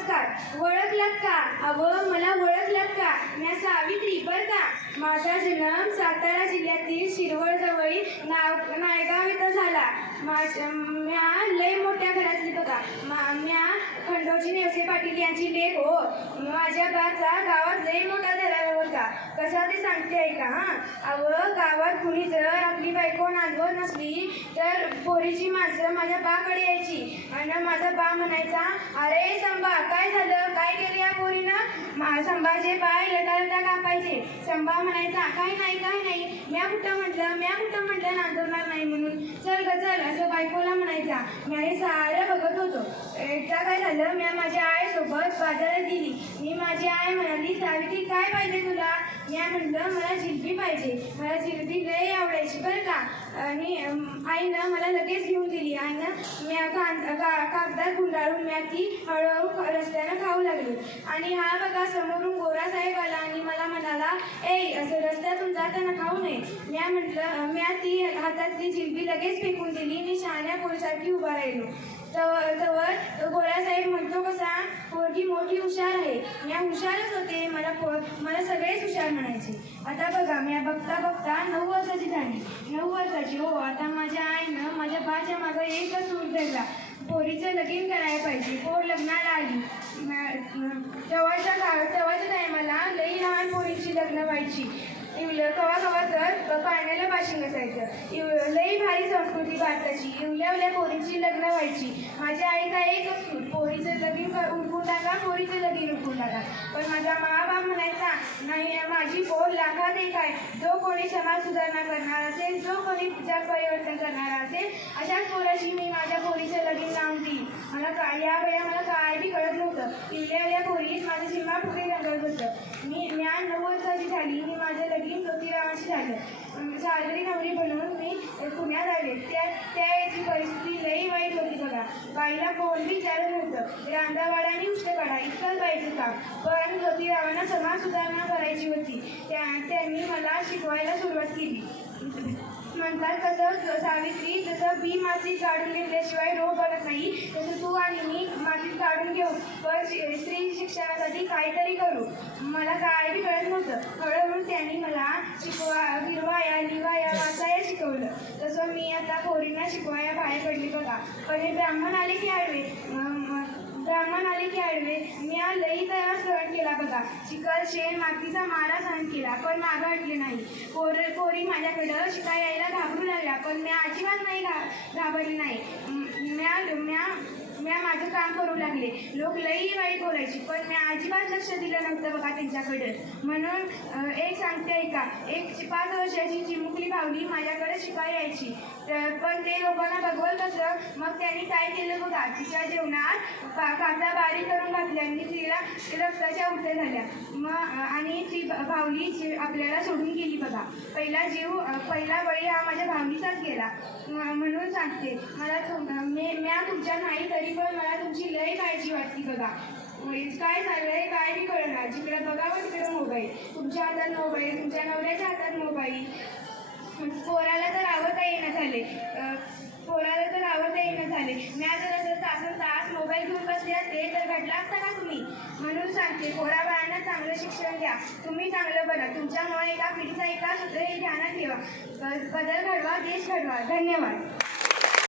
नमस्कार. ओळखलात का? अव मला ओळखलात का? मी सावित्री बर का? माझा जन्म सातारा जिल्ह्यातील शिरवळ जवळील नाव नायगाव इथं झाला. माझ म्या लय मोठ्या घरातली बघा. मा म्या खंडोजी नेवसे पाटील यांची लेख हो. माझ्या बाचा गावात लय मोठा धरावा होता. कसा ते सांगते ऐका हा. अव कुणी जर आपली बायको नांदवत नसली तर पोरीची माणसं माझ्या बाकडे यायची. आणि माझा बा म्हणायचा अरे संभा काय झालं? काय केलं या पोरीनं? मा संभाचे पाय लटा कापायचे. संभा म्हणायचा काय नाही काय नाही. म्या कुठं म्हटलं? म्या कुठं म्हटलं नांदवणार नाही म्हणून? चल ग चल असं बायकोला म्हणायचा. मी सारं बघत होतो. एकदा काय झालं? म्या माझ्या आईसोबत बाजारात दिली मी माझी आई म्हणाली सावित्री काय पाहिजे तुला? म्या म्हटलं मला जिलबी पाहिजे. ती लय आवडायची बरं का? आणि आईनं मला लगेच घेऊन दिली. आईनं मी का कागदात गुंडाळून मी ती हळूहळू रस्त्यानं खाऊ लागली. आणि हा बघा समोरून गोरा साहेब आला आणि मला म्हणाला ए असं रस्त्यातून जाताना खाऊ नये. म्या म्हटलं म्या ती हातातली जिलबी लगेच फेकून दिली मी शहाण्या कोळसारखी उभा राहिलो. तवर तवर गोळ्यासाहेब म्हणतो कसा? पोरगी मोठी हुशार आहे. मी हुशारच होते. मला मला सगळेच हुशार म्हणायचे. आता बघा मी बघता बघता नऊ वर्षाची झाली. नऊ वर्षाची हो आता माझ्या आईनं माझ्या बाच्या मागं एकच सूर धरला. पोरीचं लगीन करायला पाहिजे. पोर लग्नाला आली. तेव्हाच्या काळ तेव्हाच्या टायमाला लई लहान पोरीची लग्न व्हायची. इवलं कवा कवा तर पाण्याला बाशिंग असायचं इव- लई भारी संस्कृती भारताची. इवल्या उल्या पोरीची लग्न व्हायची. माझ्या आईचा एकच सूट पोरीचं लगीन उरकून टाका पोरीचं लगीन उरकून टाका. पण माझा म्हणायचा नाही माझी बोल लाखात एक आहे. जो कोणी समाज सुधारणा करणार असेल जो कोणी विचार परिवर्तन करणार असेल अशाच पोराशी मी माझ्या पोरीचं लगीन लावून दिली मला काय या वेळा मला काय बी कळत नव्हतं. इवल्या या पोरीत माझं सीमा फुगे रंगत होतं. मी ज्ञान नऊ झाली. मी माझं लगीन साजरी नवरी बनवून मी पुण्यात आले त्या त्याची परिस्थिती लई वाईट होती बघा. बाईला कोण बी विचारत नव्हतं. रांधावाडाने उष्ट काढा इतकंच बाईचं काम. पण ज्योतिरावांना समाज सुधारणा करायची होती. त्या त्यांनी मला शिकवायला सुरुवात केली. म्हणतात तसं सावित्री जसं बी मातीत काढून घेतल्याशिवाय रोग बनत नाही तसं तू आणि मी मातीत काढून घेऊ. पण स्त्री शिक्षणासाठी काहीतरी करू. मला काय बी कळत नव्हतं. हळूहळू त्यांनी मला शिकवा जसं मी आता पोरींना शिकवाया बाहेर पडली बघा. पण हे ब्राह्मण आले की आडवे. ब्राह्मण आले की आडवे. मी हा लई तयार सहन केला बघा. चिखल शेण मातीचा मारा सहन केला पण मागं हटले नाही. पोर पोरी माझ्याकडं शिकाय यायला घाबरू लागल्या पण मी अजिबात नाही घा घाबरली नाही. म्या म्या माझं काम करू लागले. लोक लई वाईट बोलायची पण मी अजिबात लक्ष दिलं नव्हतं बघा त्यांच्याकडे. म्हणून एक सांगते ऐका. एक पाच वर्षाची चिमुकली भावली माझ्याकडे शिकाय यायची. तर पण ते लोकांना बघवल कसं मग त्यांनी काय केलं बघा? तिच्या जेवणात का काचा बारीक करून घातल्या आणि तिला रक्ताच्या उलट्या झाल्या. मग आणि ती भावली जी आपल्याला सोडून गेली बघा. पहिला जीव पहिला बळी हा माझ्या भावलीचाच गेला. म- म्हणून सांगते. मला मी तुमच्या नाही तरी पण मला तुमची लय काळजी वाटली बघा. म्हणजे काय चाललंय काय नाही कळणार. जिकडे बघावं तिकडे मोबाईल. तुमच्या हातात मोबाईल तुमच्या नवऱ्याच्या हातात मोबाईल. पोराला तर आवडता येणं झाले. पोराला तर आवडता येणं झाले. मी जर असं तासन तास मोबाईल घेऊन बसले असते तर घडला असता का तुम्ही? म्हणून सांगते पोरा बाळांना चांगलं शिक्षण द्या तुम्ही चांगलं बना तुमच्यामुळे एका पिढीचा एका सूत्र हे ध्यानात ठेवा. बदल घडवा देश घडवा. धन्यवाद.